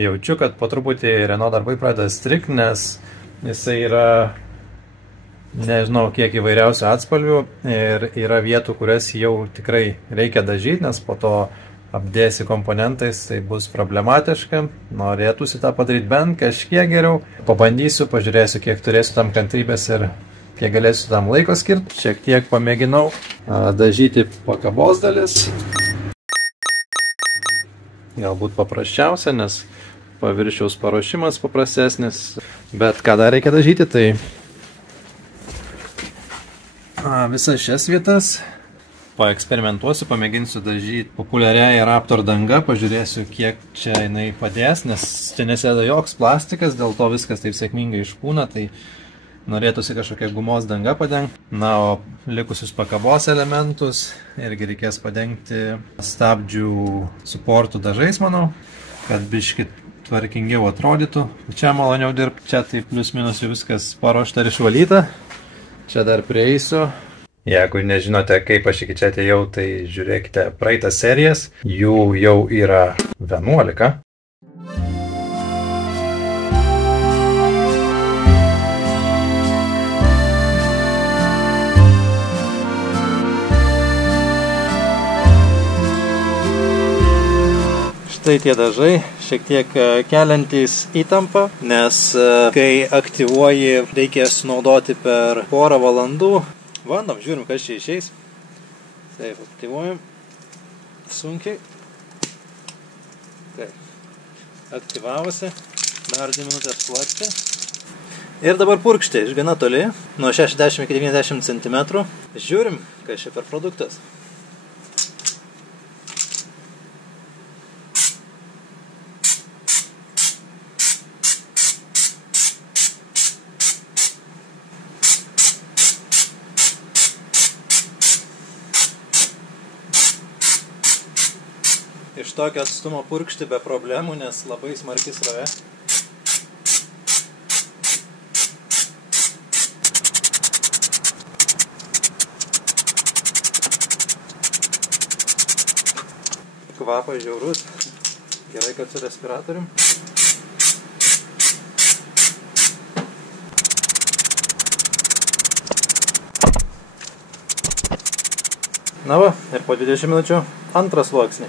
jaučiu, kad po truputį Renault darbai pradeda strigt, nes jisai yra, nežinau, kiek įvairiausių atspalvių ir yra vietų, kurias jau tikrai reikia dažyti, nes po to apdėsi komponentais, tai bus problematiška. Norėtųsi tą padaryti bent kažkiek geriau. Pabandysiu, pažiūrėsiu, kiek turėsiu tam kantrybės ir kiek galėsiu tam laiko skirti. Šiek tiek pamėginau dažyti pakabos dalis. Galbūt paprasčiausia, nes paviršiaus paruošimas paprastesnis. Bet ką dar reikia dažyti, tai visas šias vietas paeksperimentuosiu, pamėginsiu dažyti populiariai Raptor danga, pažiūrėsiu, kiek čia jinai padės, nes čia nesėda joks plastikas, dėl to viskas taip sėkmingai išpūna, tai norėtųsi kažkokia gumos danga padengti. Na, o likusius pakabos elementus irgi reikės padengti stabdžių suportų dažais, manau, kad biškit tvarkingiau atrodytų. Čia maloniau dirbti, čia tai plius minus jau viskas paruošta ir išvalyta. Čia dar prieisiu. Jeigu nežinote, kaip aš iki čia atėjau, tai žiūrėkite praeitas serijas. Jų jau yra 11. Štai tie dažai, šiek tiek keliantys įtampą, nes kai aktyvuoji, reikės naudoti per porą valandų. Bandom, žiūrim, kas čia išeis. Taip, aktyvuojam. Sunkiai. Taip. Aktyvavosi. Dar 2 minutės plakti. Ir dabar purkšti iš gana toli, nuo 60 iki 90 cm. Žiūrim, kas čia per produktas. Iš tokio atstumo purkšti be problemų, nes labai smarki srovė. Kvapas žiaurus. Gerai, kad su respiratorium. Na va, ir po 20 minučių antras sluoksnį.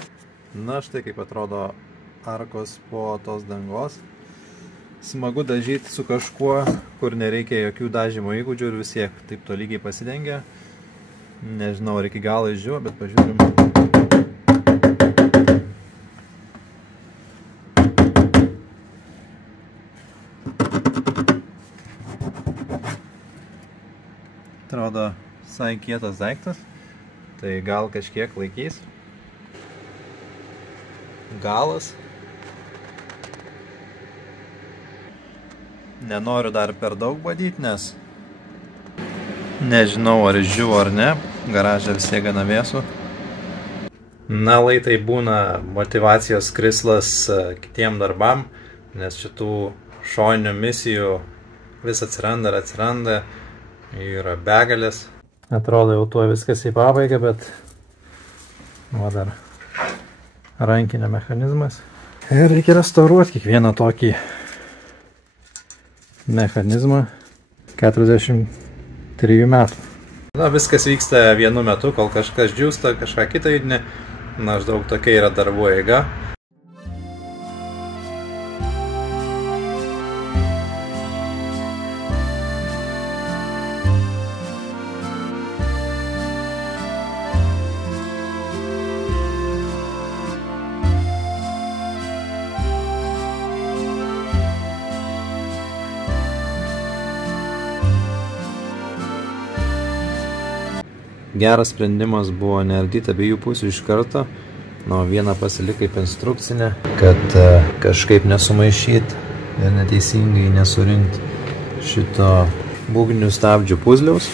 Na štai kaip atrodo arkos po tos dangos. Smagu dažyti su kažkuo, kur nereikia jokių dažymo įgūdžių ir vis tiek taip tolygiai pasidengia. Nežinau, ar iki galo išdžiuvo, bet pažiūrim. Atrodo visai kietas daiktas, tai gal kažkiek laikys. Galas. Nenoriu dar per daug badyti, nes nežinau, ar išdžiuvo ar ne. Garaže vis tiek gana vėsu. Na, laitai būna motivacijos krislas kitiem darbam, nes šitų šoninių misijų vis atsiranda ir atsiranda. Yra begalės. Atrodo, jau tuo viskas į pabaigą, bet va dar rankinio mechanizmas. Ir reikia restauruoti kiekvieną tokį mechanizmą 43 metų. Na, viskas vyksta vienu metu, kol kažkas džiūsta, kažką kitą judini. Maždaug tokia yra darbų eiga. Geras sprendimas buvo neardyti abiejų pusių iš karto, nuo vieną pasilik kaip instrukcinę, kad kažkaip nesumaišyti ir neteisingai nesurinkti šito būgninių stabdžių puzliaus.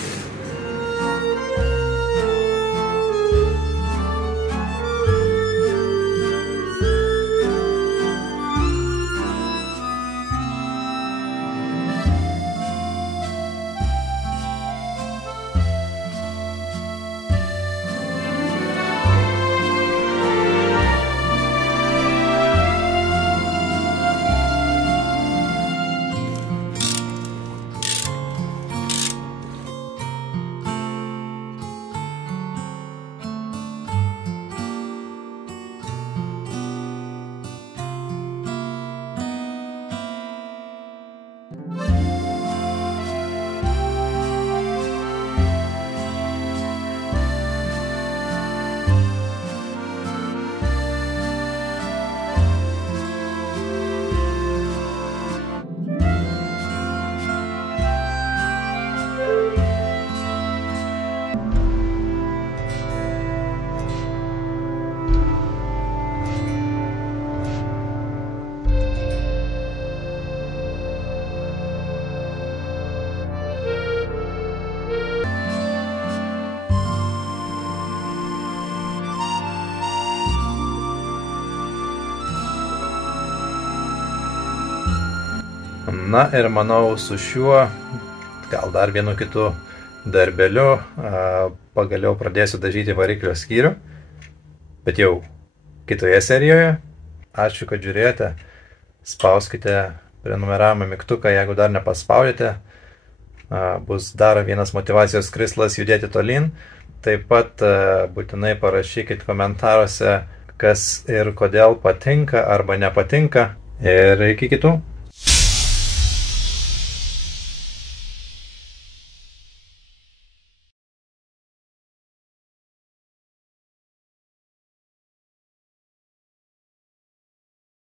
Na ir manau, su šiuo, gal dar vienu kitu darbeliu, pagaliau pradėsiu dažyti variklio skyrių, bet jau kitoje serijoje. Ačiū, kad žiūrėjote. Spauskite prenumeravimo mygtuką, jeigu dar nepaspaudėte. Bus dar vienas motyvacijos krislas judėti tolyn. Taip pat būtinai parašykit komentaruose, kas ir kodėl patinka arba nepatinka. Ir iki kitų.